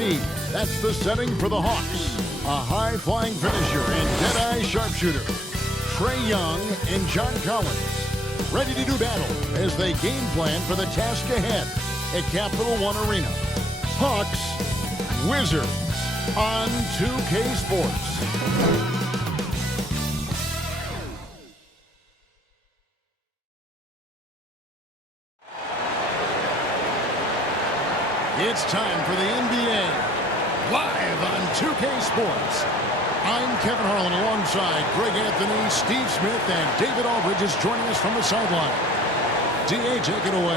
C. That's the setting for the Hawks. A high-flying finisher and dead-eye sharpshooter. Trae Young and John Collins, ready to do battle as they game plan for the task ahead at Capital One Arena. Hawks, Wizards on 2K Sports. It's time for the NBA, live on 2K Sports. I'm Kevin Harlan alongside Greg Anthony, Steve Smith, and David Aldridge is joining us from the sideline. D.A., take it away.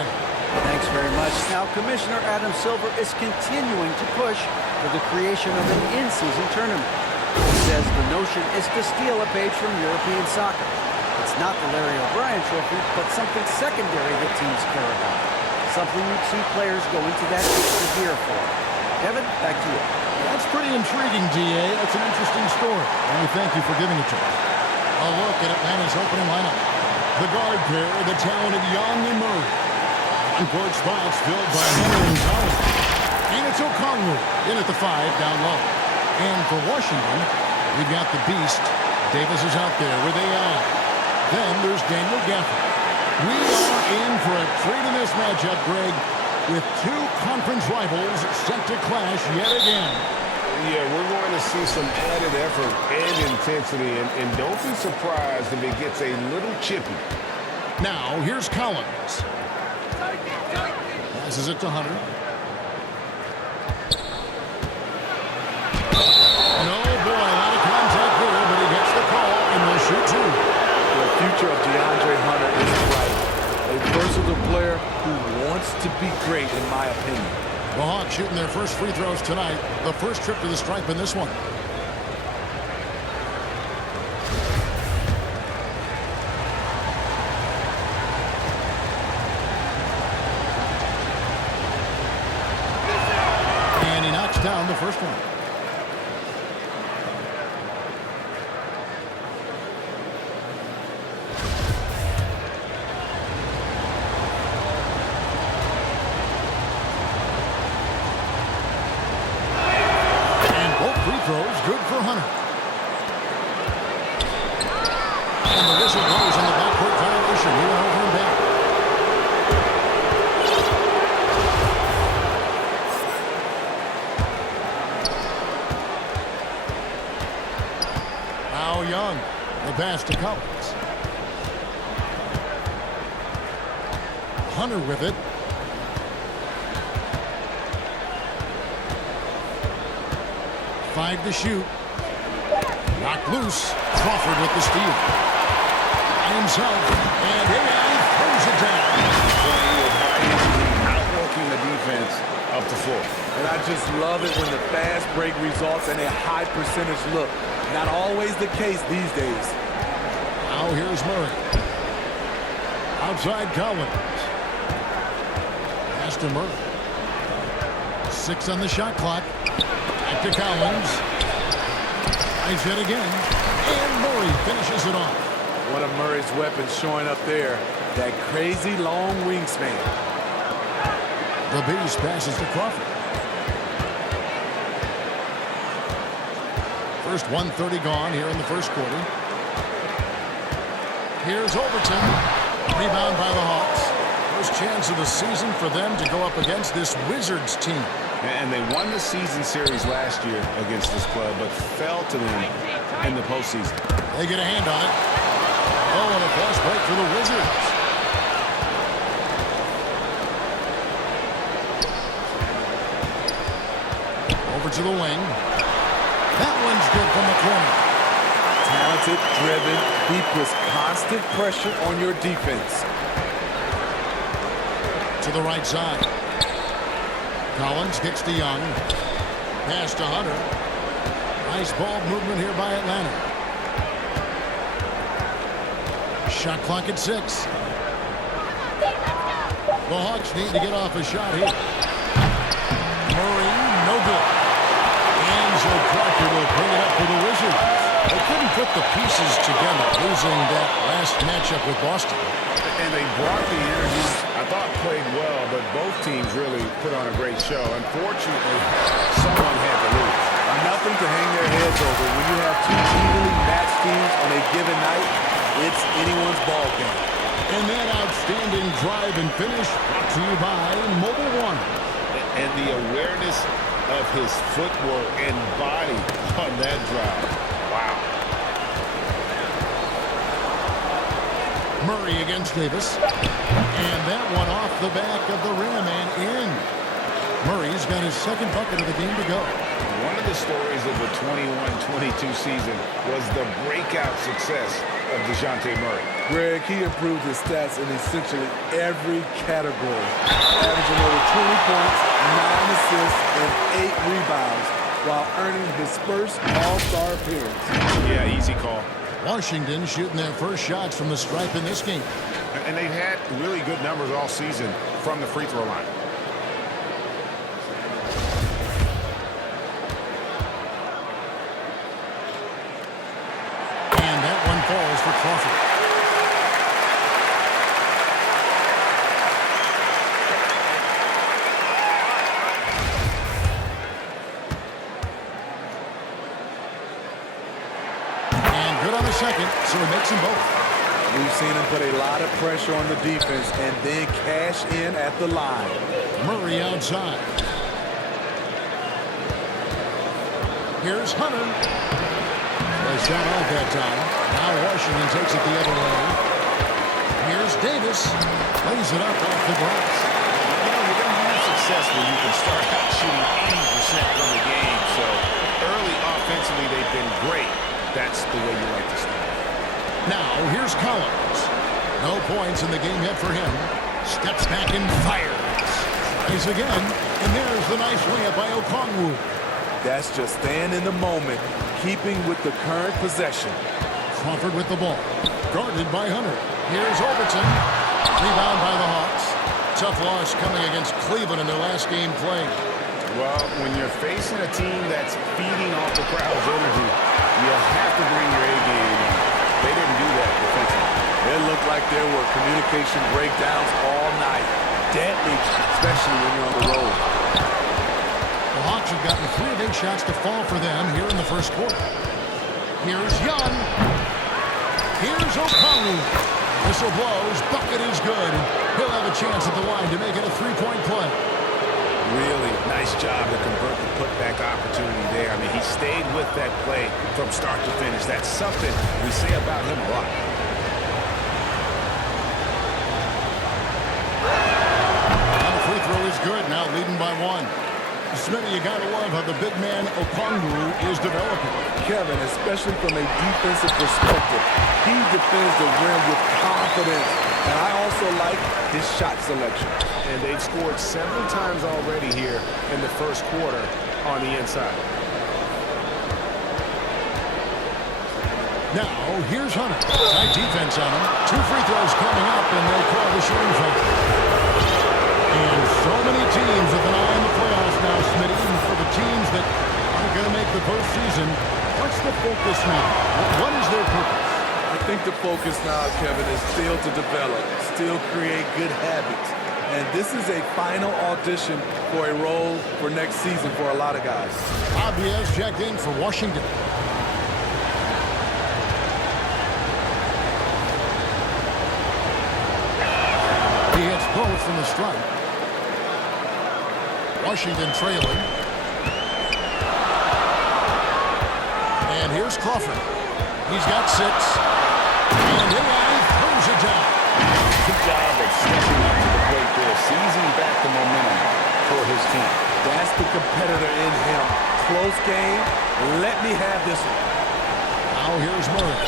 Thanks very much. Now, Commissioner Adam Silver is continuing to push for the creation of an in-season tournament. He says the notion is to steal a page from European soccer. It's not the Larry O'Brien trophy, but something secondary that teams care about. Something you'd see players go into that extra gear for. Kevin, back to you. That's pretty intriguing, D.A. That's an interesting story. And we thank you for giving it to us. A look at Atlanta's opening lineup. The guard pair, the talented Young and Murray. On-court spots filled by Hunter and Collins. And it's Okongwu in at the 5 down low. And for Washington, we've got the beast. Davis is out there with AI. Then there's Daniel Gafford. We are in for a treat in this matchup, Greg, with two conference rivals set to clash yet again. Yeah, we're going to see some added effort and intensity, and don't be surprised if it gets a little chippy. Now, here's Collins. Passes it to Hunter. No, boy, a lot of contact there, but he gets the call, and will shoot two. The future of DeAndre Hunter is bright. A versatile player who wants to be great, in my opinion. The Hawks shooting their first free throws tonight. The first trip to the stripe in this one. And he knocks down the first one. Throws good for Hunter. And the whistle goes on the backcourt violation. He went over and back. Now Young, the pass to Collins. Hunter with it. Five to shoot. Knocked loose. Crawford with the steal. By himself. And AI throws it down. Outworking the defense up the floor. And I just love it when the fast break results in a high percentage look. Not always the case these days. Now here's Murray. Outside Collins. Pass to Murray. 6 on the shot clock. Back to Collins. Nice hit again. And Murray finishes it off. One of Murray's weapons showing up there. That crazy long wingspan. The beast passes to Crawford. First 1:30 gone here in the first quarter. Here's Overton. Rebound by the Hawks. First chance of the season for them to go up against this Wizards team. And they won the season series last year against this club, but fell to them in the postseason. They get a hand on it. Oh, and a fast break for the Wizards. Over to the wing. That one's good from the corner. Talented, driven. He puts constant pressure on your defense. To the right side. Collins kicks to Young. Pass to Hunter. Nice ball movement here by Atlanta. Shot clock at 6. The Hawks need to get off a shot here. Murray, no good. And so Crawford will bring it up for the Wizards. They couldn't put the pieces together, losing that last matchup with Boston. And they brought the energy. I thought played well, but both teams really put on a great show. Unfortunately, some drive and finish brought to you by Mobile One. And the awareness of his footwork and body on that drive. Wow. Murray against Davis. And that one off the back of the rim and in. Murray's got his second bucket of the game to go. One of the stories of the 21-22 season was the breakout success of DeJounte Murray. Greg, he improved his stats in essentially every category, averaging over 20 points, 9 assists, and 8 rebounds, while earning his first All-Star appearance. Yeah, easy call. Washington shooting their first shots from the stripe in this game. And they've had really good numbers all season from the free throw line. And that one falls for Crawford. And good on the second, so he makes them both. We've seen him put a lot of pressure on the defense and then cash in at the line. Murray outside. Here's Hunter. They shot off that time. Now Washington takes it the other way. Here's Davis. Lays it up off the glass. You know, you're going to have success when you can start out shooting 80% from the game. So early offensively, they've been great. That's the way you like to start. Now, here's Collins. No points in the game yet for him. Steps back and fires. Tries again, and there's the nice layup by Okongwu. That's just staying in the moment, keeping with the current possession. Crawford with the ball. Guarded by Hunter. Here's Overton. Rebound by the Hawks. Tough loss coming against Cleveland in their last game played. Well, when you're facing a team that's feeding off the crowd's energy, you have to bring your A game. They didn't do that defensively. It looked like there were communication breakdowns all night. Deadly, especially when you're on the road. The Hawks have gotten 3 of 8 shots to fall for them here in the first quarter. Here's Young. Here's Okongwu. Whistle blows. Bucket is good. He'll have a chance at the line to make it a 3-point play. Really nice job to convert the putback opportunity there. I mean, he stayed with that play from start to finish. That's something we say about him a lot. And the free throw is good. Now leading by 1. Smitty, you got to love how the big man Okongwu is developing. Kevin, especially from a defensive perspective, he defends the rim with confidence. And I also like his shot selection. And they've scored several times already here in the first quarter on the inside. Now, here's Hunter. Tight defense on him. 2 free throws coming up, and they call the shooting foul. And so many teams with an eye on the playoffs now, Smitty. And for the teams that aren't going to make the postseason, what's the focus now? What is their purpose? I think the focus now, Kevin, is still to develop, still create good habits. And this is a final audition for a role for next season for a lot of guys. Abiez checked in for Washington. He hits both from the stripe. Washington trailing. And here's Crawford. He's got 6. And AI throws it down. Good job of stepping up to the plate there, seizing back the momentum for his team. That's the competitor in him. Close game. Let me have this one. Now here's Murray.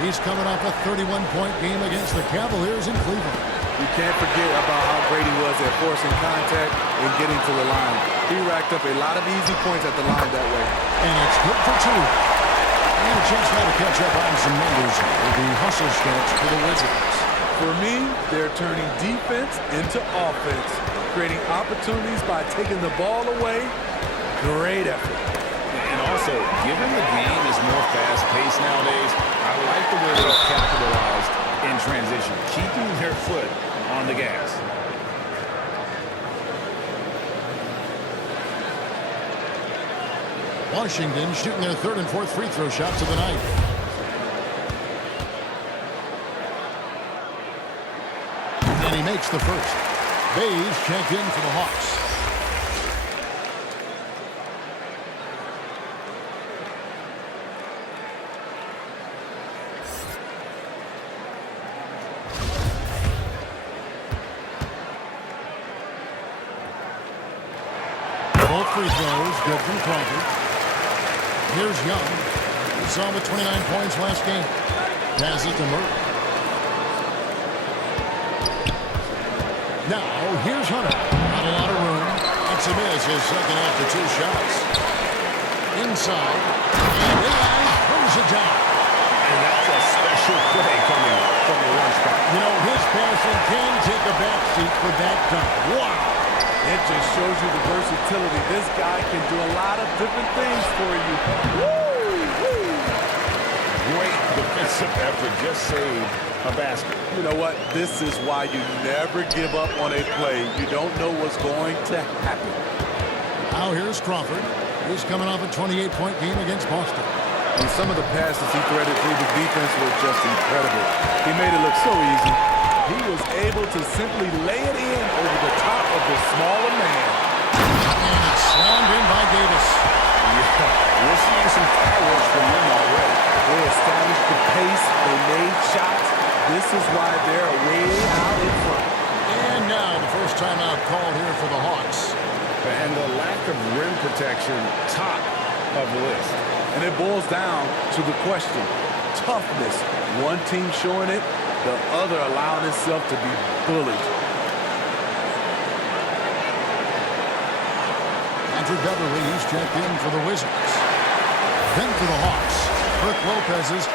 He's coming off a 31-point game against the Cavaliers in Cleveland. You can't forget about how great he was at forcing contact and getting to the line. He racked up a lot of easy points at the line that way. And it's good for 2. And a chance now to catch up on some numbers with the hustle stats for the Wizards. For me, they're turning defense into offense, creating opportunities by taking the ball away. Great effort. And also, given the game is more fast-paced nowadays, I like the way they've capitalized in transition, keeping their foot on the gas. Washington shooting their 3rd and 4th free throw shots of the night. And he makes the first. Bays checked in for the Hawks. Both free throws good from Crawford. Here's Young. We saw him with 29 points last game. Passes to Murray. Now, here's Hunter. Not a lot of room. It's a miss, his second after 2 shots. Inside. And AI throws it down. And that's a special play coming from the one spot. You know, his passing can take a backseat for that dunk. Wow. It just shows you the versatility. This guy can do a lot of different things for you. Woo! Great defensive effort. Just saved a basket. You know what? This is why you never give up on a play. You don't know what's going to happen. Now here's Crawford. He's coming off a 28-point game against Boston. And some of the passes he threaded through the defense were just incredible. He made it look so easy. He was able to simply lay it in over the top of the smaller man. And it's slammed in by Davis. Yeah, we're seeing some fireworks from them already. They established the pace. They made shots. This is why they're way out in front. And now the first timeout called here for the Hawks. And the lack of rim protection, top of the list. And it boils down to the question. Toughness. One team showing it, the other allowing itself to be bullied. Andrew Beverly, he's checked in for the Wizards. Then for the Hawks, Brook Lopez's.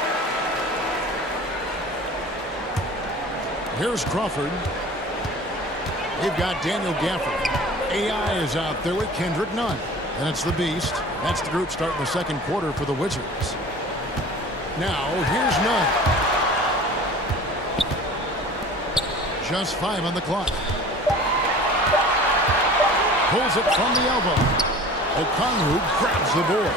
Here's Crawford. They've got Daniel Gafford. AI is out there with Kendrick Nunn. And it's the Beast. That's the group starting the second quarter for the Wizards. Now, here's Nunn. Just 5 on the clock. Pulls it from the elbow. Okongwu grabs the board.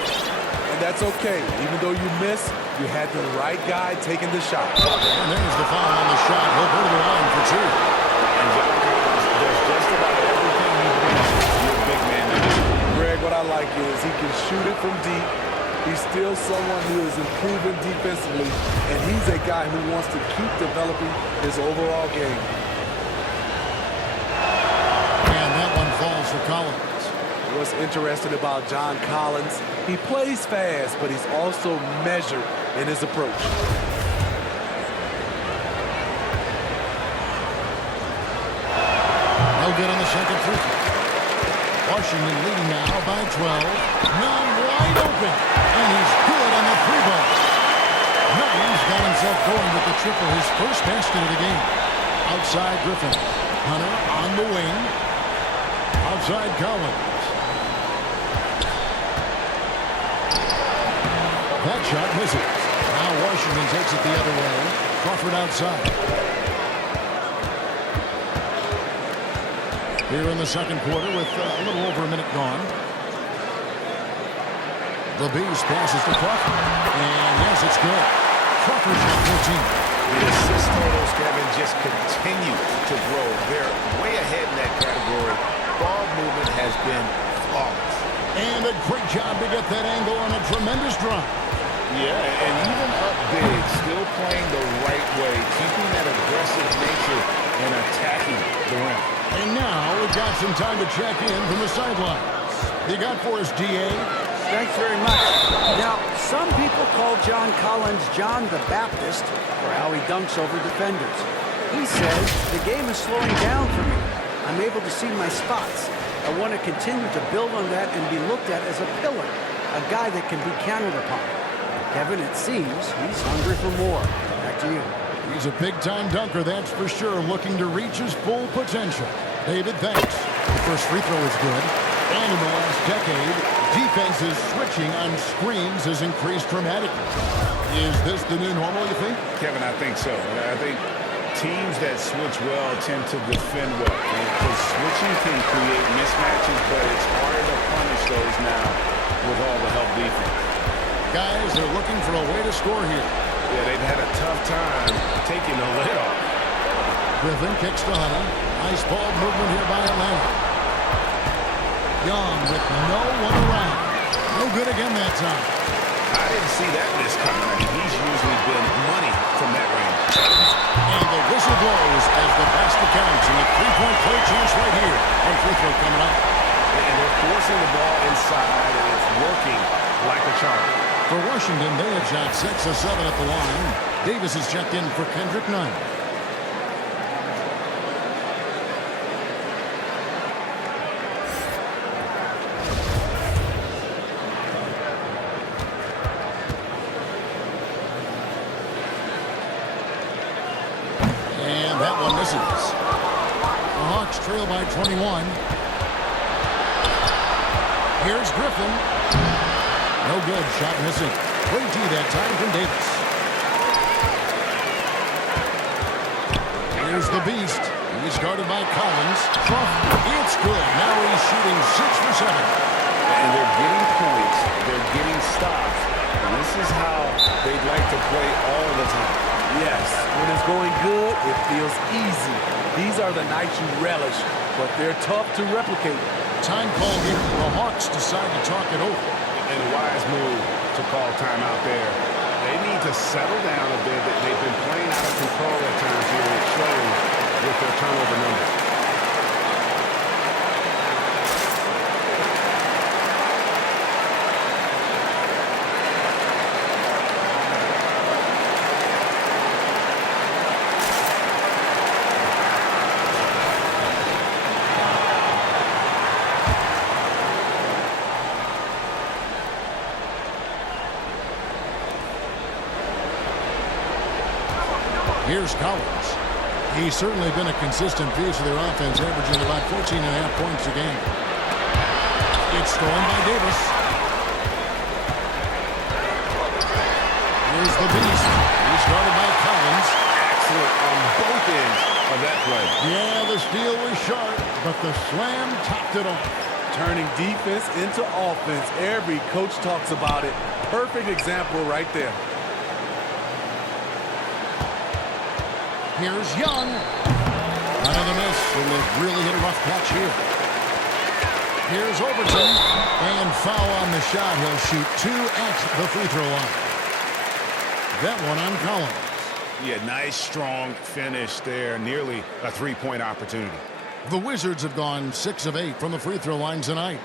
And that's okay. Even though you miss, you had the right guy taking the shot. And there's the foul on the shot. He'll go to the line for 2. And John Collins does just about everything he wants with big man to do. Greg, what I like is he can shoot it from deep. He's still someone who is improving defensively, and he's a guy who wants to keep developing his overall game. And that one falls for Collins. What's interesting about John Collins, he plays fast, but he's also measured in his approach. No good on the second free throw. Washington leading now by 12. Nunn wide open. And he's good on the 3-ball. Nunn's got himself going with the triple, his first basket of the game. Outside Griffin. Hunter on the wing. Outside Collins. That shot misses. Now Washington takes it the other way. Crawford outside. Here in the second quarter with a little over a minute gone. The Beast passes to Crawford. And yes, it's good. Crawford's got 14. The assist totals, Kevin, just continue to grow. They're way ahead in that category. Ball movement has been flawless. And a great job to get that angle on a tremendous drive. Yeah, and even up big, still playing the right way, keeping that aggressive nature and attacking the rim. And now we've got some time to check in from the sidelines. You got for us, DA? Thanks very much. Now, some people call John Collins John the Baptist for how he dunks over defenders. He says, the game is slowing down for me. I'm able to see my spots. I want to continue to build on that and be looked at as a pillar, a guy that can be counted upon. Kevin, it seems he's hungry for more. Back to you. He's a big-time dunker, that's for sure, looking to reach his full potential. David, thanks. The first free throw is good. And in the last decade, defenses switching on screens has increased dramatically. Is this the new normal, you think? Kevin, I think so. I think teams that switch well tend to defend well. Because switching can create mismatches, but it's harder to punish those now with all the help defense. Guys are looking for a way to score here. Yeah, they've had a tough time taking the lid off. Griffin kicks to Hunter. Nice ball movement here by Atlanta. Young with no one around. No good again that time. I didn't see that miss coming. I mean, he's usually been money from that range. And the whistle blows as the basket counts. And a three-point play chance right here. And free throw coming up. And they're forcing the ball inside, and it's working like a charm. For Washington, they have shot 6 of 7 at the line. Davis is checked in for Kendrick Nunn. And that one misses. The Hawks trail by 21. Here's Griffin. No good. Shot missing. 3-2 that time from Davis. Here's the Beast. He's guarded by Collins. It's good. Now he's shooting 6 for 7. And they're getting points. They're getting stops. And this is how they'd like to play all the time. Yes, when it's going good, it feels easy. These are the nights you relish, but they're tough to replicate. Time call here. The Hawks decide to talk it over. And a wise move to call timeout there. They need to settle down a bit. They've been playing out of control at times here, and it shows with their turnover numbers. Here's Collins. He's certainly been a consistent piece of their offense, averaging about 14.5 points a game. It's stolen by Davis. Here's the Beast. He's guarded by Collins. Excellent on both ends of that play. Yeah, the steal was sharp, but the slam topped it off. Turning defense into offense. Every coach talks about it. Perfect example right there. Here's Young. Another miss, and they've really hit a rough patch here. Here's Overton. And foul on the shot. He'll shoot 2 at the free throw line. That one on Collins. Yeah, nice, strong finish there. Nearly a three-point opportunity. The Wizards have gone 6 of 8 from the free throw line tonight.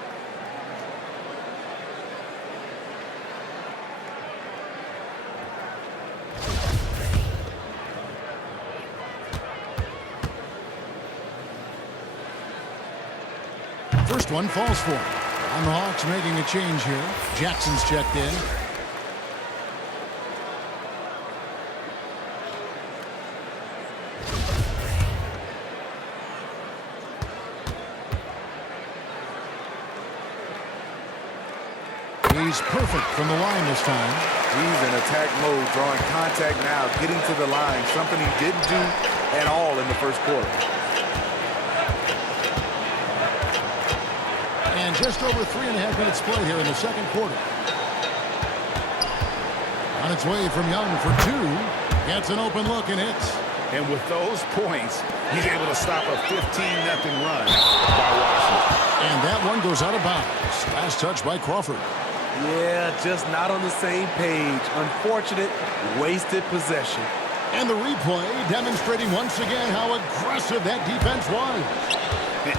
First one falls for him. And the Hawks making a change here. Jackson's checked in. He's perfect from the line this time. He's in attack mode, drawing contact now, getting to the line, something he didn't do at all in the first quarter. And just over 3.5 minutes played here in the second quarter. On its way from Young for 2. Gets an open look and hits. And with those points, he's able to stop a 15-0 run by Washington. And that one goes out of bounds. Last touch by Crawford. Yeah, just not on the same page. Unfortunate, wasted possession. And the replay demonstrating once again how aggressive that defense was.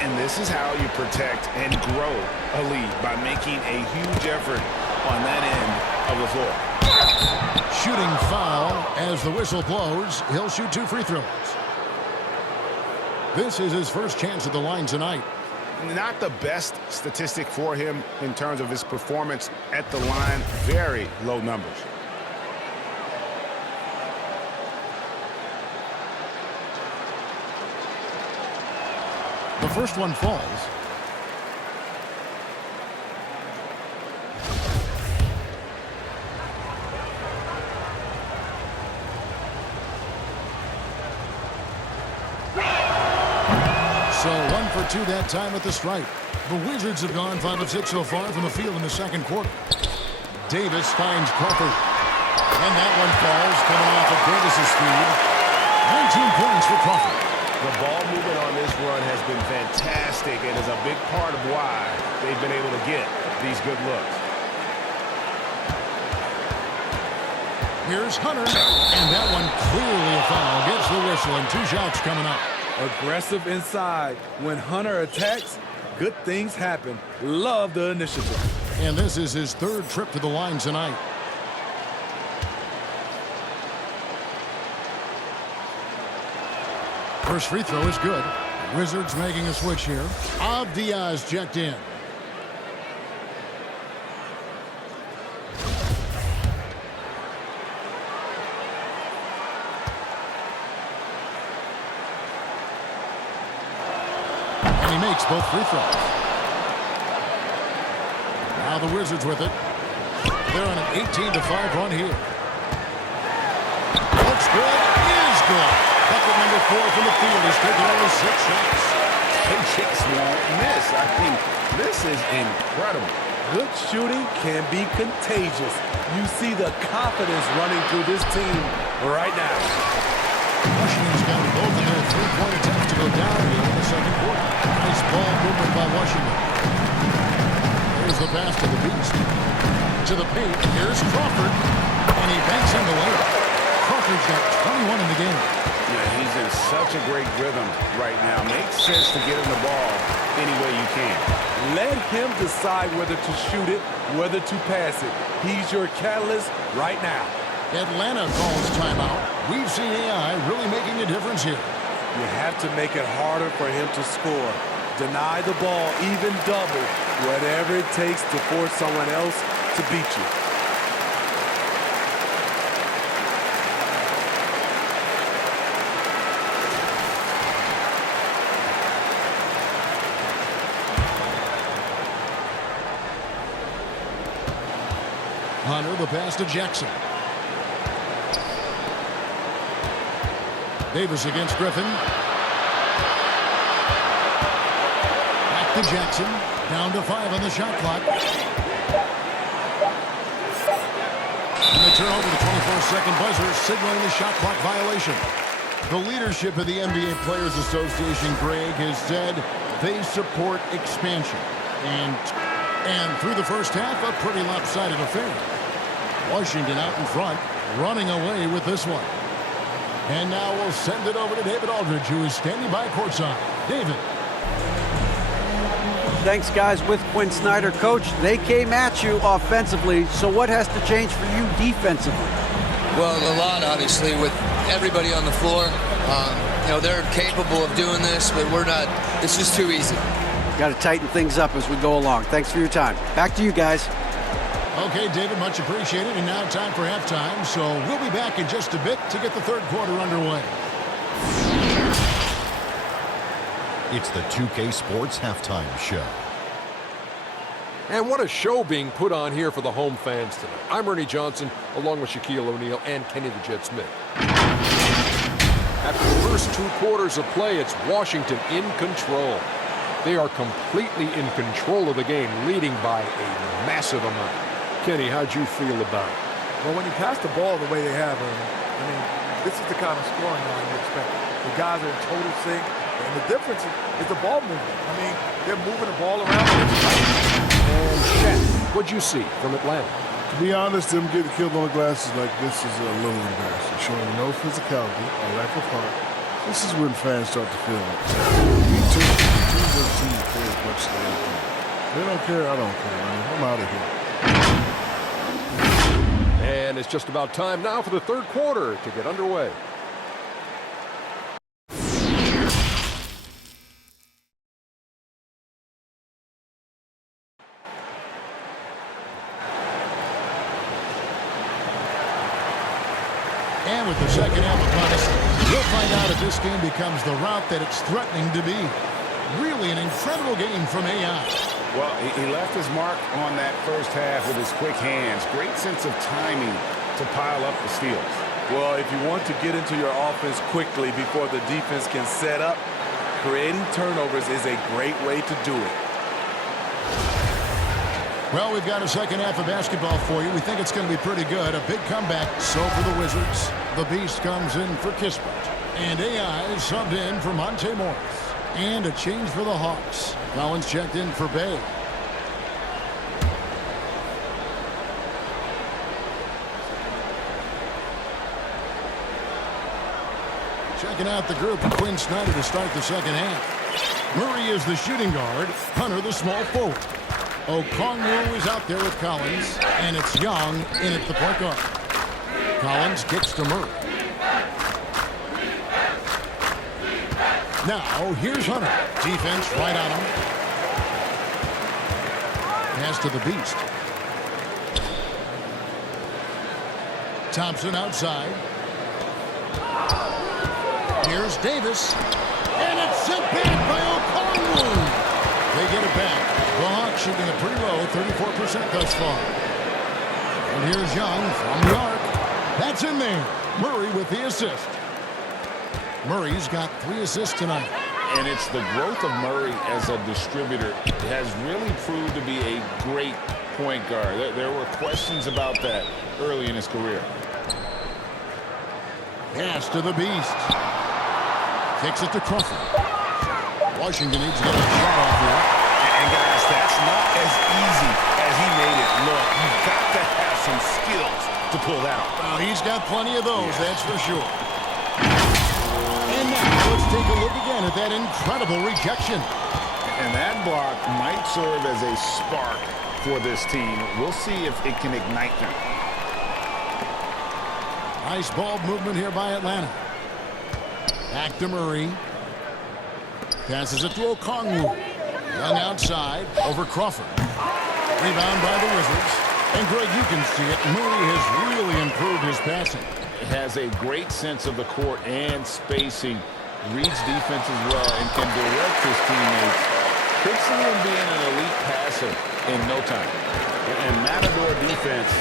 And this is how you protect and grow a lead, by making a huge effort on that end of the floor. Shooting foul as the whistle blows. He'll shoot 2 free throws. This is his first chance at the line tonight. Not the best statistic for him in terms of his performance at the line. Very low numbers. The first one falls. So 1 for 2 that time at the stripe. The Wizards have gone 5 of 6 so far from the field in the second quarter. Davis finds Crawford. And that one falls, coming off of Davis's speed. 19 points for Crawford. The ball movement on this run has been fantastic and is a big part of why they've been able to get these good looks. Here's Hunter, and that one clearly a foul. Gets the whistle, and 2 shots coming up. Aggressive inside. When Hunter attacks, good things happen. Love the initiative. And this is his 3rd trip to the line tonight. First free throw is good. Wizards making a switch here. Diaz checked in. And he makes both free throws. Now the Wizards with it. They're on an 18-5 run here. Looks good. Is good. Bucket number 4 from the field. He's taken only 6 shots. They just won't miss. I think this is incredible. Good shooting can be contagious. You see the confidence running through this team right now. Washington's got both of their 3-point attempts to go down here in the second quarter. Nice ball movement by Washington. Here's the pass to the Beast. To the paint. Here's Crawford. And he banks in the layup. Crawford's got 21 in the game. Yeah, he's in such a great rhythm right now. Makes sense to get him the ball any way you can. Let him decide whether to shoot it, whether to pass it. He's your catalyst right now. Atlanta calls timeout. We've seen AI really making a difference here. You have to make it harder for him to score. Deny the ball, even double, whatever it takes to force someone else to beat you. Hunter, the pass to Jackson. Davis against Griffin. Back to Jackson. Down to 5 on the shot clock. And they turn over the 24-second buzzer, signaling the shot clock violation. The leadership of the NBA Players Association, Greg, has said they support expansion. And through the first half, a pretty lopsided affair. Washington out in front, running away with this one. And now we'll send it over to David Aldridge, who is standing by courtside. David. Thanks, guys. With Quinn Snyder, Coach, they came at you offensively, so what has to change for you defensively? Well, a lot, obviously, with everybody on the floor. You know, they're capable of doing this, but we're not. It's just too easy. Got to tighten things up as we go along. Thanks for your time. Back to you guys. Okay, David, much appreciated. And now time for halftime. So we'll be back in just a bit to get the third quarter underway. It's the 2K Sports Halftime Show. And what a show being put on here for the home fans tonight. I'm Ernie Johnson, along with Shaquille O'Neal and Kenny the Jet Smith. After the first 2 quarters of play, it's Washington in control. They are completely in control of the game, leading by a massive amount. Kenny, how'd you feel about it? Well, when you pass the ball the way they have, I mean, this is the kind of scoring line you expect. The guys are in total sync, and the difference is the ball movement. I mean, they're moving the ball around. And Shaq, what'd you see from Atlanta? To be honest, them getting killed on the glass is like this is a little embarrassing, showing no physicality, a lack of heart. This is when fans start to feel it. Two teams play as much as they can. They don't care, I don't care, man. I'm out of here. And it's just about time now for the third quarter to get underway. And with the second half upon us, we'll find out if this game becomes the route that it's threatening to be. Really an incredible game from AI. Well, he left his mark on that first half with his quick hands. Great sense of timing to pile up the steals. Well, if you want to get into your offense quickly before the defense can set up, creating turnovers is a great way to do it. Well, we've got a second half of basketball for you. We think it's going to be pretty good. A big comeback. So for the Wizards, the Beast comes in for Kispert. And AI is subbed in for Monte Morris. And a change for the Hawks. Collins checked in for Bay. Checking out the group, Quinn Snyder to start the second half. Murray is the shooting guard. Hunter the small forward. Okongwu is out there with Collins. And it's Young in at the point guard. Collins kicks to Murray. Now, here's Hunter. Defense right on him. Pass to the Beast. Thompson outside. Here's Davis. And it's sent back by Okongwu. They get it back. The Hawks shooting it pretty low, 34% thus far. And here's Young from the arc. That's in there. Murray with the assist. Murray's got 3 assists tonight. And it's the growth of Murray as a distributor has really proved to be a great point guard. There were questions about that early in his career. Pass to the Beast. Kicks it to Crawford. Washington needs to get a shot off here. And guys, that's not as easy as he made it look. You've got to have some skills to pull that off. Well, he's got plenty of those, that's for sure. And now let's take a look again at that incredible rejection. And that block might serve as a spark for this team. We'll see if it can ignite them. Nice ball movement here by Atlanta. Back to Murray. Passes it to Okongwu. Young outside over Crawford. Rebound by the Wizards. And Greg, you can see it. Murray has really improved his passing. Has a great sense of the court and spacing. Reads defense as well and can direct his teammates. Could see him being an elite passer in no time. And Matador defense,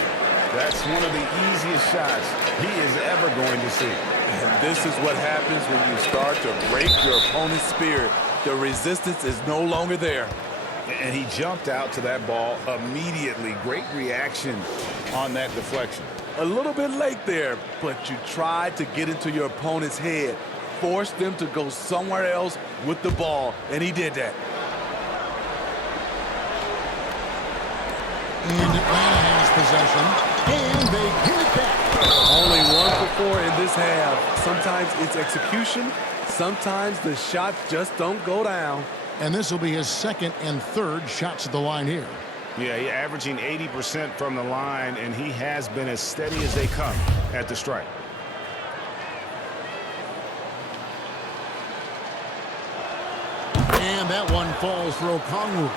that's one of the easiest shots he is ever going to see. And this is what happens when you start to break your opponent's spirit. The resistance is no longer there. And he jumped out to that ball immediately. Great reaction on that deflection. A little bit late there, but you tried to get into your opponent's head. Force them to go somewhere else with the ball, and he did that. And Atlanta has possession, and they give it back. Only 1 for 4 in this half. Sometimes it's execution. Sometimes the shots just don't go down. And this will be his second and third shots at the line here. Yeah, he's averaging 80% from the line, and he has been as steady as they come at the stripe. And that one falls for Okongwu.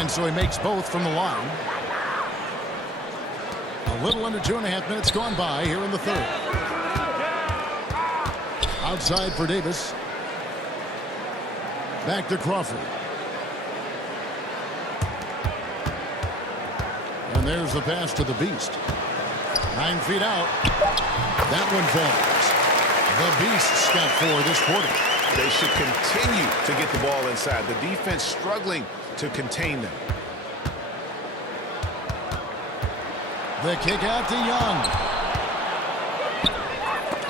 And so he makes both from the line. A little under 2.5 minutes gone by here in the third. Outside for Davis. Back to Crawford. And there's the pass to the Beast. 9 feet out. That one falls. The Beasts got 4 this quarter. They should continue to get the ball inside. The defense struggling to contain them. The kick out to Young.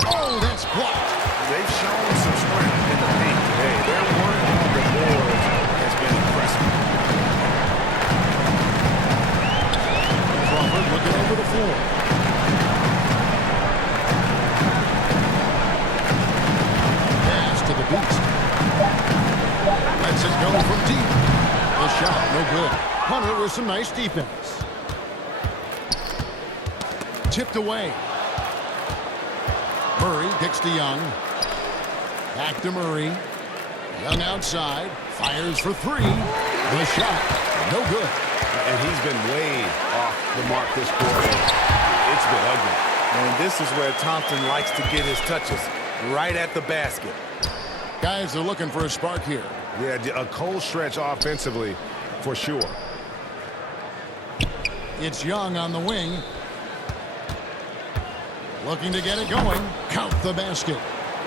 Oh, that's blocked. They've shown some strength in the paint today. Their work on the boards has been impressive. Crawford looking over the floor. Pass to the Beast. Lets it go from deep. The shot, no good. Hunter with some nice defense. Tipped away. Murray kicks to Young. Back to Murray. Young outside. Fires for 3. The shot, no good. And he's been way off the mark this quarter. It's been ugly. And this is where Thompson likes to get his touches, right at the basket. Guys are looking for a spark here. Yeah, a cold stretch offensively for sure. It's Young on the wing. Looking to get it going. Count the basket.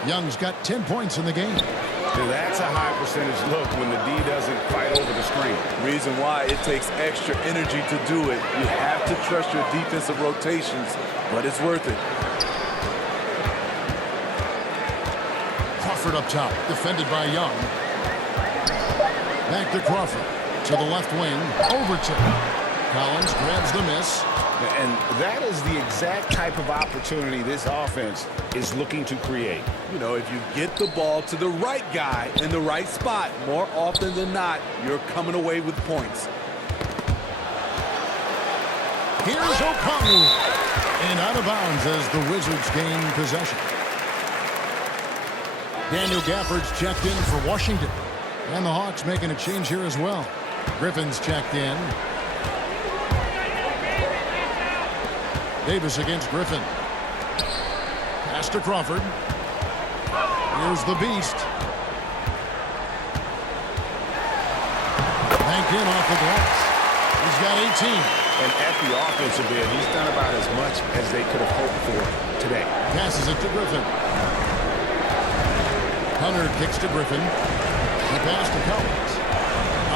Young's got 10 points in the game. That's That's a high percentage look when the D doesn't fight over the screen. Reason why it takes extra energy to do it. You have to trust your defensive rotations, but it's worth it. Crawford up top, defended by Young. Back to Crawford. To the left wing, Overton. Collins grabs the miss. And that is the exact type of opportunity this offense is looking to create. You know, if you get the ball to the right guy in the right spot, more often than not, you're coming away with points. Here's O'Connell. And out of bounds as the Wizards gain possession. Daniel Gafford's checked in for Washington. And the Hawks making a change here as well. Griffin's checked in. Davis against Griffin. Pass to Crawford. Here's the Beast. Banked in off the glass. He's got 18. And at the offensive end, he's done about as much as they could have hoped for today. Passes it to Griffin. Hunter kicks to Griffin. The pass to Collins.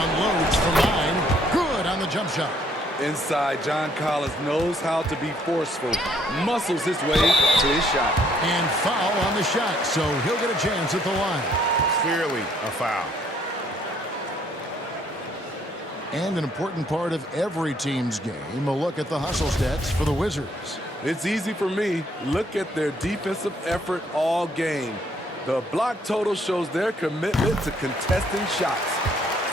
Unloads from 9. Good on the jump shot. Inside, John Collins knows how to be forceful. Muscles his way to his shot. And foul on the shot, so he'll get a chance at the line. Clearly a foul. And an important part of every team's game, a look at the hustle stats for the Wizards. It's easy for me. Look at their defensive effort all game. The block total shows their commitment to contesting shots.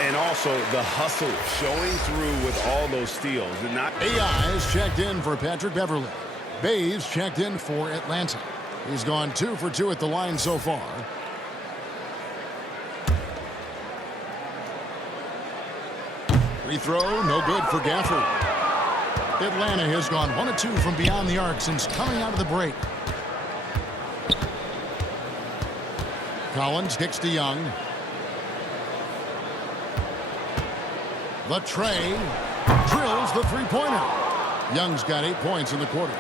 And also the hustle showing through with all those steals. And not AI is checked in for Patrick Beverly. Bays checked in for Atlanta. He's gone 2 for 2 at the line so far. Free throw, no good for Gafford. Atlanta has gone 1 of 2 from beyond the arc since coming out of the break. Collins kicks to Young. The tray drills the three-pointer. Young's got 8 points in the quarter.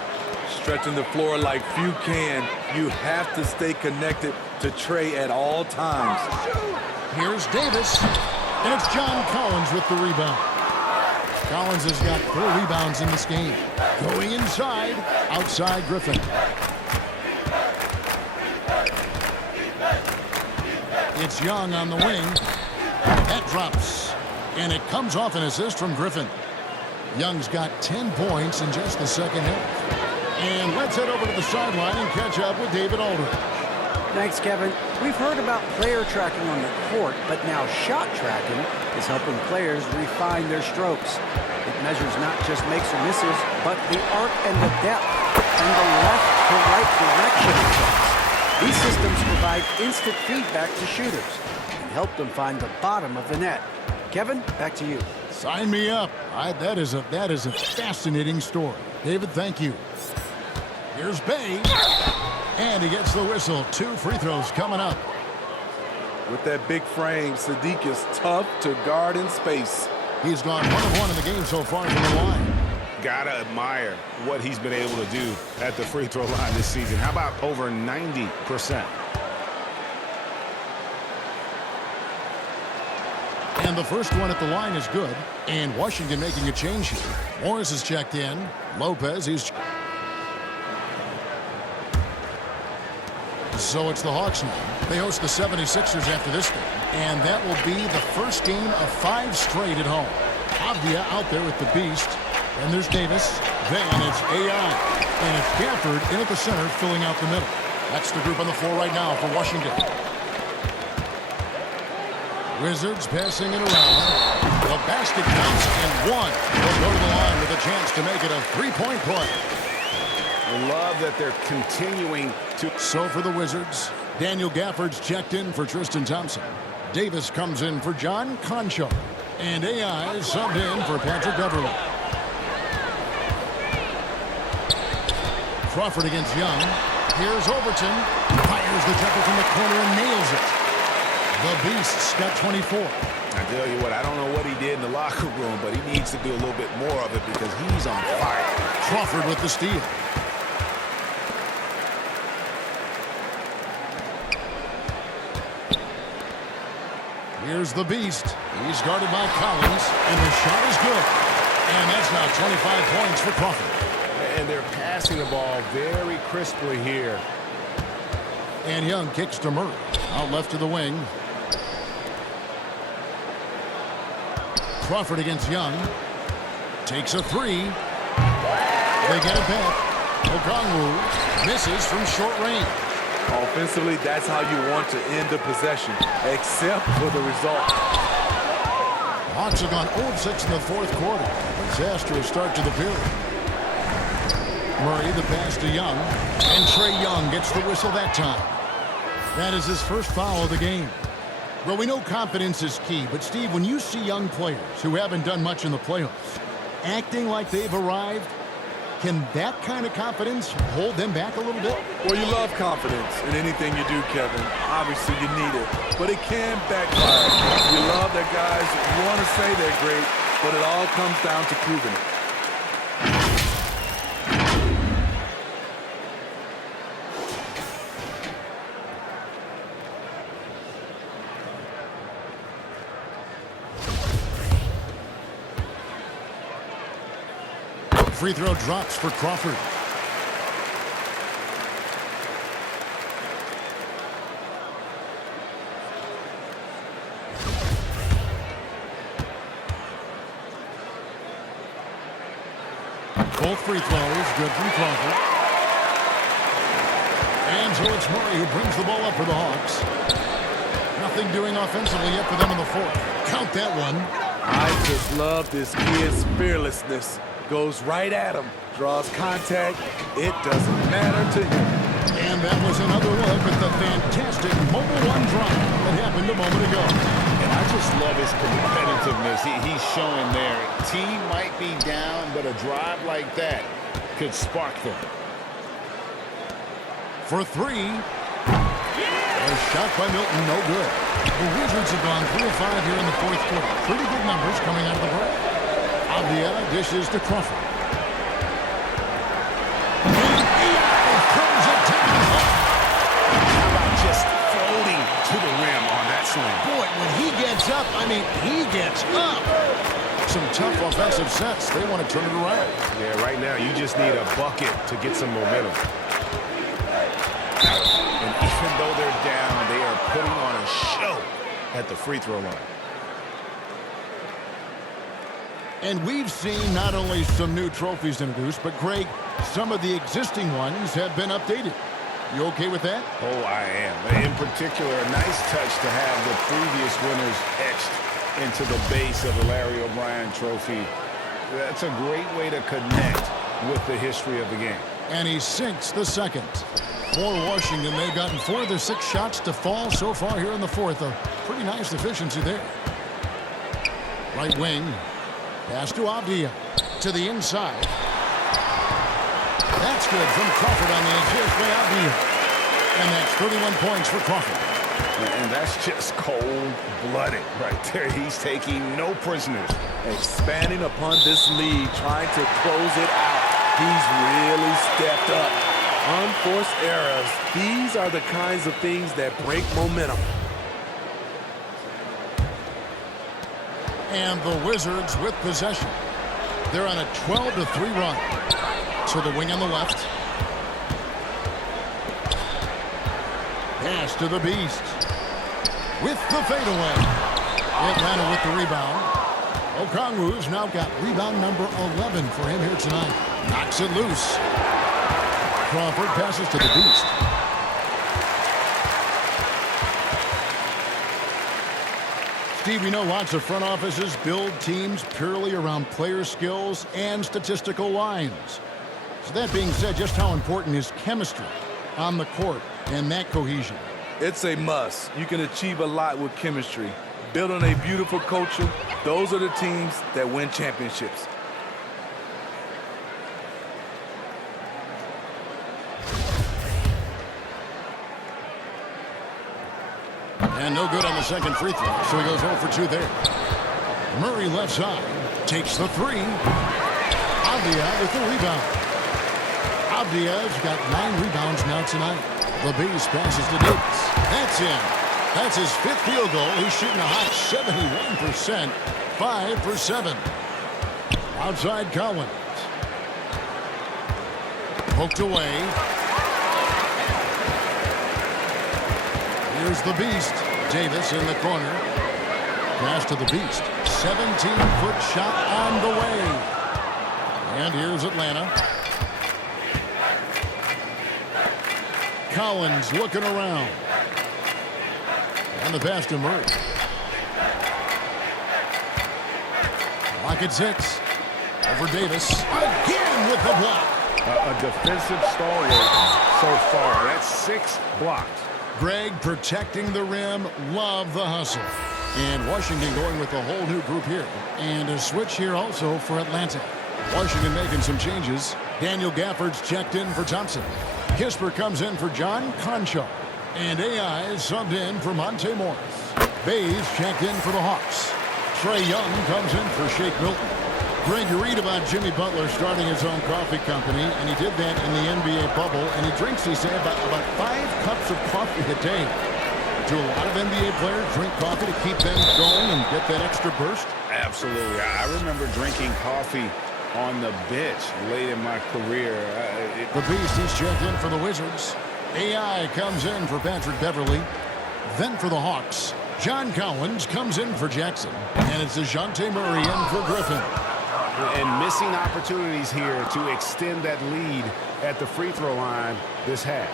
Stretching the floor like few can. You have to stay connected to Trey at all times. Here's Davis, and it's John Collins with the rebound. Collins has got 4 rebounds in this game. Going inside, outside Griffin. It's Young on the wing. That drops. And it comes off an assist from Griffin. Young's got 10 points in just the second half. And let's head over to the sideline and catch up with David Aldridge. Thanks, Kevin. We've heard about player tracking on the court, but now shot tracking is helping players refine their strokes. It measures not just makes or misses, but the arc and the depth and the left to right direction of shots. These systems provide instant feedback to shooters and help them find the bottom of the net. Kevin, back to you. Sign me up. That is a fascinating story. David, thank you. Here's Bay. And he gets the whistle. 2 free throws coming up. With that big frame, Sadiq is tough to guard in space. He's gone 1 of 1 in the game so far from the line. Gotta admire what he's been able to do at the free throw line this season. How about over 90%? And the first one at the line is good. And Washington making a change here. Morris is checked in. Lopez is... So it's the Hawks now. They host the 76ers after this game. And that will be the first game of 5 straight at home. Avdia out there with the Beast. And there's Davis. Then it's AI. And it's Gafford in at the center filling out the middle. That's the group on the floor right now for Washington. Wizards passing it around. The basket counts and 1. They'll go to the line with a chance to make it a 3-point play. I love that they're continuing to... So for the Wizards, Daniel Gafford's checked in for Tristan Thompson. Davis comes in for John Concho. And AI is subbed in for Patrick Beverly. Crawford against Young. Here's Overton. Fires the jumper from the corner and nails it. The Beast's got 24. I tell you what, I don't know what he did in the locker room, but he needs to do a little bit more of it because he's on fire. Crawford with the steal. Here's the beast. He's guarded by Collins, and the shot is good. And that's now 25 points for Crawford. And they're passing the ball very crisply here. And Young kicks to Murray. Out left to the wing. Crawford against Young. Takes a three. They get it back. Okongwu misses from short range. Offensively, that's how you want to end the possession, except for the result. Hawks have gone 0-6 in the fourth quarter. Disastrous start to the period. Murray, the pass to Young. And Trae Young gets the whistle that time. That is his first foul of the game. Well, we know confidence is key, but Steve, when you see young players who haven't done much in the playoffs acting like they've arrived, can that kind of confidence hold them back a little bit? Well, you love confidence in anything you do, Kevin. Obviously, you need it, but it can backfire. You love that guys want to say they're great, but it all comes down to proving it. Free throw drops for Crawford. Both free throws good from Crawford. And so it's Murray who brings the ball up for the Hawks. Nothing doing offensively yet for them in the fourth. Count that one. I just love this kid's fearlessness. Goes right at him, draws contact. It doesn't matter to him. And that was another look at the fantastic mobile one drop that happened a moment ago. And I just love his competitiveness. He's showing there. Team might be down, but a drive like that could spark them. For three. A shot by Milton, no good. The Wizards have gone 3 of 5 here in the fourth quarter. Pretty good numbers coming out of the break. Avdia dishes to Crawford. Throws it down. How about just floating to the rim on that swing? Boy, when he gets up, I mean, he gets up. Some tough offensive sets. They want to turn it around. Yeah, right now you just need a bucket to get some momentum. And even though they're down, they are putting on a show at the free throw line. And we've seen not only some new trophies introduced, but Greg, some of the existing ones have been updated. You okay with that? Oh, I am. In particular, a nice touch to have the previous winners etched into the base of the Larry O'Brien trophy. That's a great way to connect with the history of the game. And he sinks the second. For Washington, they've gotten 4 of their 6 shots to fall so far here in the fourth. A pretty nice efficiency there. Right wing. Pass to Avdia. To the inside. That's good from Crawford on the edge. Here's by Avdia. And that's 31 points for Crawford. And that's just cold-blooded right there. He's taking no prisoners. Expanding upon this lead, trying to close it out. He's really stepped up. Unforced errors. These are the kinds of things that break momentum. And the Wizards with possession. They're on a 12-3 run. To the wing on the left. Pass to the Beast. With the fadeaway. Atlanta with the rebound. Okongwu's now got rebound number 11 for him here tonight. Knocks it loose. Crawford passes to the Beast. Steve, we know lots of front offices build teams purely around player skills and statistical lines. So that being said, just how important is chemistry on the court and that cohesion? It's a must. You can achieve a lot with chemistry. Building a beautiful culture, those are the teams that win championships. And no good on the second free throw, so he goes 0 for 2 there. Murray left side, takes the three. Avdia with the rebound. Avdia's got 9 rebounds now tonight. The Beast passes to Davis. That's in. That's his 5th field goal. He's shooting a hot 71%. 5 for 7. Outside Collins. Poked away. Here's the Beast. Davis in the corner. Pass to the Beast. 17-foot shot on the way. And here's Atlanta. Collins looking around. And the pass to Murray. Rockets 6. Over Davis. Again with the block. A defensive stalwart so far. That's 6 blocks. Greg protecting the rim. Love the hustle. And Washington going with a whole new group here. And a switch here also for Atlanta. Washington making some changes. Daniel Gafford's checked in for Thompson. Kisper comes in for John Concho. And AI is subbed in for Monte Morris. Bays checked in for the Hawks. Trae Young comes in for Shake Milton. Greg, you read about Jimmy Butler starting his own coffee company, and he did that in the NBA bubble, and he drinks, he said, about 5 cups of coffee a day. Do a lot of NBA players drink coffee to keep them going and get that extra burst? Absolutely. I remember drinking coffee on the bench late in my career. The Beast, he's checked in for the Wizards. AI comes in for Patrick Beverly. Then for the Hawks, John Collins comes in for Jackson. And it's DeJounte Murray in for Griffin. And missing opportunities here to extend that lead at the free throw line this half.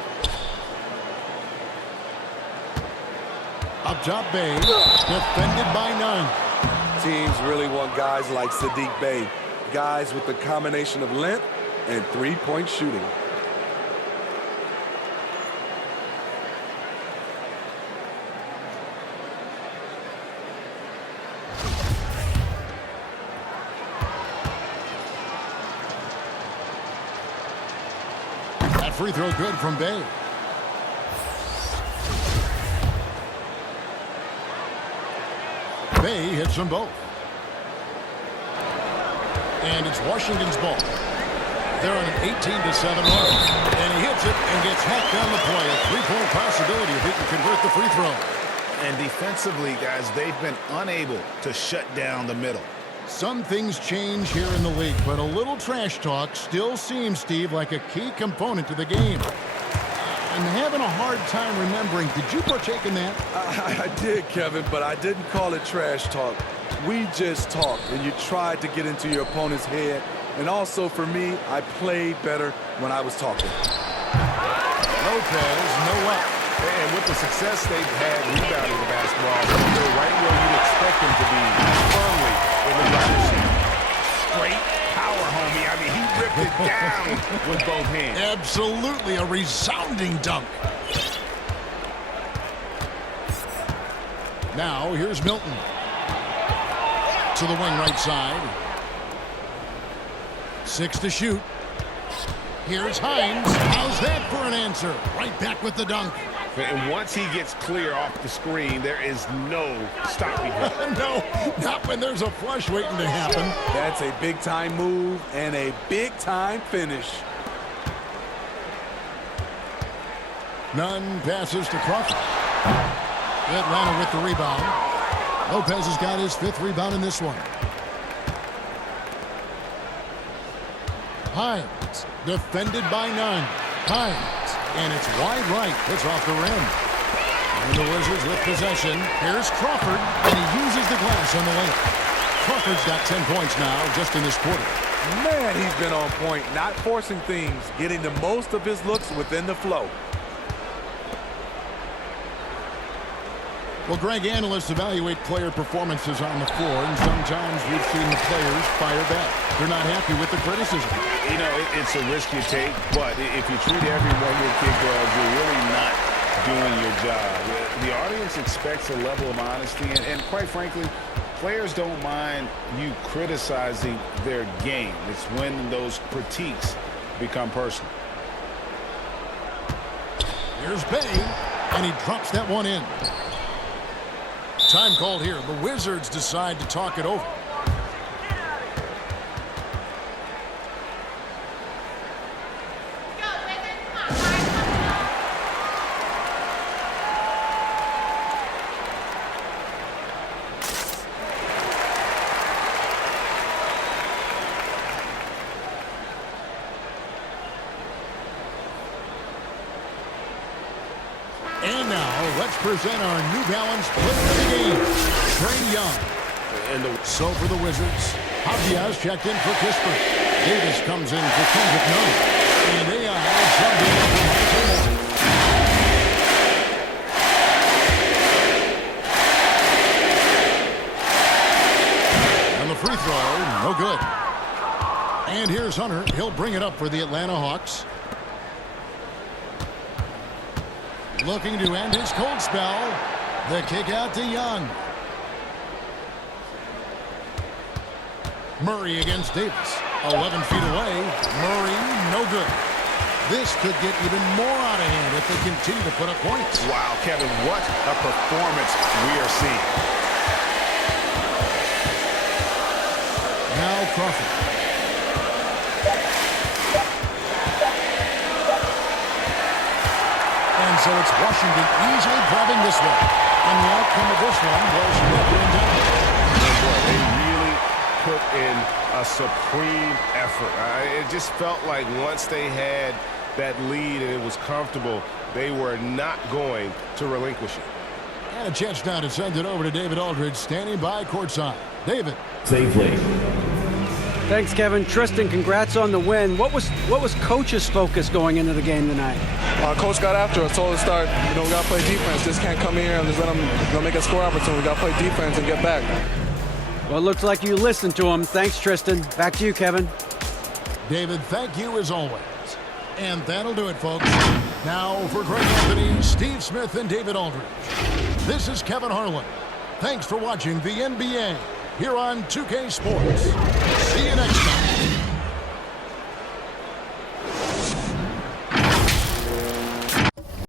Up top, Bey, defended by none. Teams really want guys like Sadiq Bey, guys with the combination of length and three-point shooting. That free throw good from Bey. Bey hits them both. And it's Washington's ball. They're on an 18-7 run. And he hits it and gets hacked down the play. A three-point possibility if he can convert the free throw. And defensively, guys, they've been unable to shut down the middle. Some things change here in the league, but a little trash talk still seems, Steve, like a key component to the game. I'm having a hard time remembering. Did you partake in that? I did, Kevin, but I didn't call it trash talk. We just talked, and you tried to get into your opponent's head. And also, for me, I played better when I was talking. Lopez, no up. And with the success they've had rebounding the basketball, they're right where you'd expect them to be, firmly in the driver's seat. Straight power, homie. I mean, he ripped it down with both hands. Absolutely a resounding dunk. Now, here's Milton. To the wing right side. 6 to shoot. Here's Hines. How's that for an answer? Right back with the dunk. And once he gets clear off the screen, there is no stopping him. No, not when there's a flush waiting to happen. That's a big-time move and a big-time finish. Nunn passes to Crawford. Atlanta with the rebound. Lopez has got his 5th rebound in this one. Hines, defended by Nunn. Hines, and it's wide right. It's off the rim. And the Wizards with possession. Here's Crawford, and he uses the glass on the layup. Crawford's got 10 points now just in this quarter. Man, he's been on point, not forcing things, getting the most of his looks within the flow. Well, Greg, analysts evaluate player performances on the floor, and sometimes we've seen the players fire back. They're not happy with the criticism. You know, it's a risk you take, but if you treat everyone with kid gloves, you're really not doing your job. The audience expects a level of honesty, and quite frankly, players don't mind you criticizing their game. It's when those critiques become personal. Here's Bey, and he drops that one in. Time called here. The Wizards decide to talk it over. Let's present our New Balance player of the game, Trae Young. So for the Wizards, Javier checked in for Kispert. Davis comes in for Kendrick Nunn. And AI subbed in for Michael Moore. And the free throw, no good. And here's Hunter. He'll bring it up for the Atlanta Hawks. Looking to end his cold spell. The kick out to Young. Murray against Davis. 11 feet away. Murray, no good. This could get even more out of hand if they continue to put up points. Wow, Kevin, what a performance we are seeing. Now Crawford. And so it's Washington easily grabbing this one. And the outcome of this one was never in doubt. They really put in a supreme effort. It just felt like once they had that lead and it was comfortable, they were not going to relinquish it. And a chance now to send it over to David Aldridge, standing by courtside. David. Safely. Thanks, Kevin. Tristan, congrats on the win. What was Coach's focus going into the game tonight? Coach got after us, told us to start, we got to play defense. Just can't come here and just let them make a score opportunity. We got to play defense and get back. Well, it looks like you listened to him. Thanks, Tristan. Back to you, Kevin. David, thank you as always. And that'll do it, folks. Now for Greg Anthony, Steve Smith, and David Aldridge. This is Kevin Harlan. Thanks for watching the NBA here on 2K Sports. See you next time.